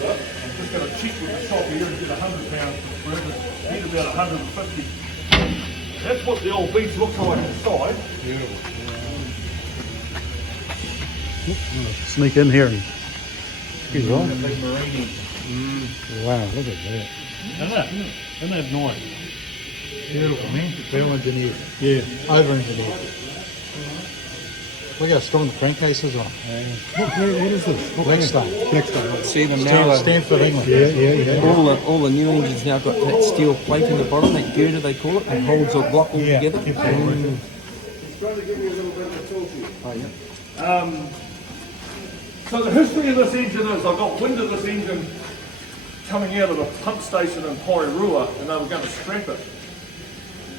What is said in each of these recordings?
but I'm just going to check with the shop here and get £100 for it. Need about 150. That's what the old beach looks like inside. Sneak in here. Excuse me. That big marine. Wow, look at that. Isn't that nice? Beautiful, man. Well engineered. Yeah. Over engineered. Look how strong the crankcases are. What is this? Blackstone. Blackstone. See them now. Stanford, England. Yeah. All the new engines now got that steel plate in the bottom, that girder they call it, that holds the block all together. He's trying to give me a little bit of a talk here. Oh, yeah. So the history of this engine is I got wind of this engine coming out of a pump station in Porirua, and they were going to scrap it.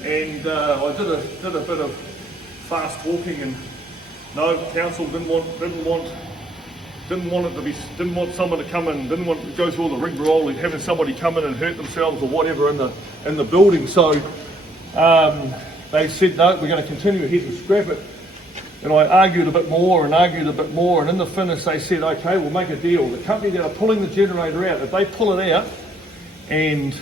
And I did a bit of fast talking, and no, council didn't want someone to come in, didn't want to go through all the rigmarole and having somebody come in and hurt themselves or whatever in the building. So they said no, we're going to continue ahead and scrap it. And I argued a bit more, and in the finish they said, okay, we'll make a deal. The company that are pulling the generator out, if they pull it out and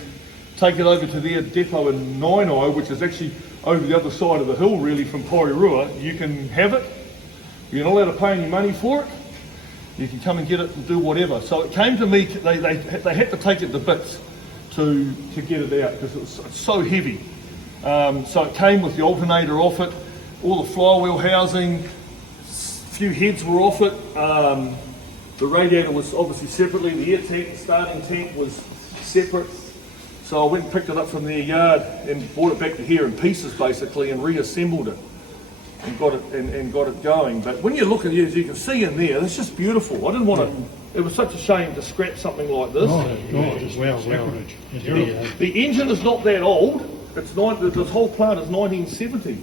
take it over to their depot in Nainai, which is actually over the other side of the hill really from Porirua, you can have it. You're not allowed to pay any money for it. You can come and get it and do whatever. So it came to me, they had to take it to bits to get it out because it's so heavy. So it came with the alternator off it, all the flywheel housing, a few heads were off it. The radiator was obviously separately, the air tank, the starting tank was separate. So I went and picked it up from their yard and brought it back to here in pieces basically and reassembled it and got it going. But when you look at it, as you can see in there, it's just beautiful. I didn't want to, it was such a shame to scrap something like this. The engine is not that old. It's this whole plant is 1970.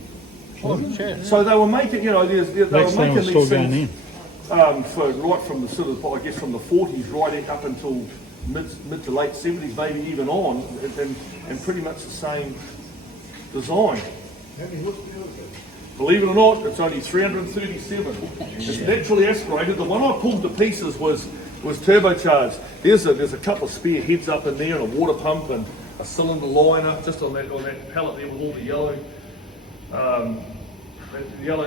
So they were making, they were making these things for right from the sort of, I guess, from the 40s right up until mid to late 70s, maybe even on, and pretty much the same design. Believe it or not, it's only 337. It's naturally aspirated. The one I pulled to pieces was turbocharged. There's a couple of spare heads up in there and a water pump and a cylinder liner just on that pallet there with all the yellow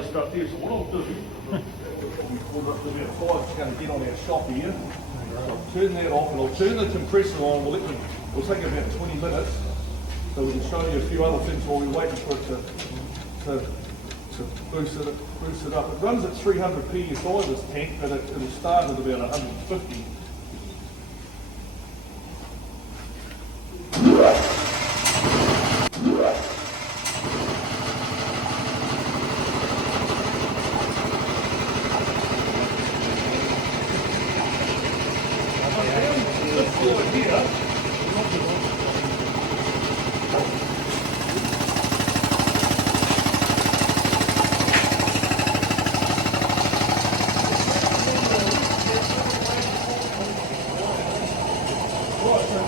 stuff there. So what I'll do, we've got about five that's going to get on our shop here. So I'll turn that off and I'll turn the compressor on. We'll take about 20 minutes so we can show you a few other things while we're waiting for it to boost it up. It runs at 300 psi this tank, but it'll start at about 150.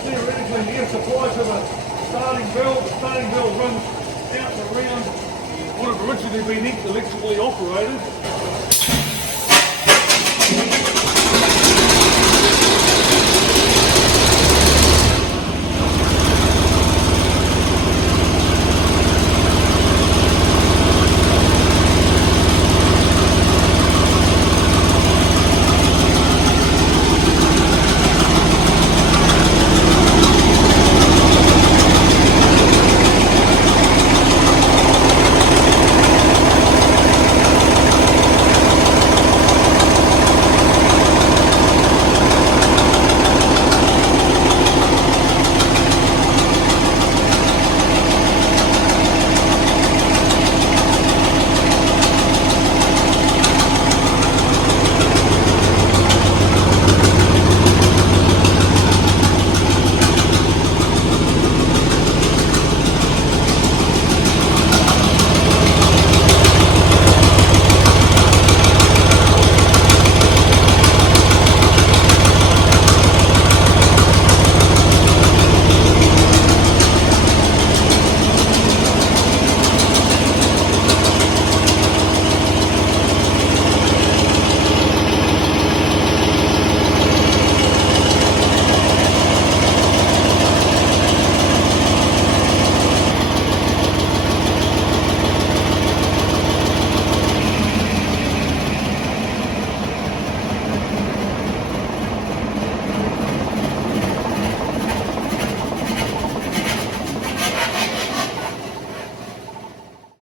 Theoretically, the air supply to the starting valve. The starting valve runs out and around what had originally been electrically operated.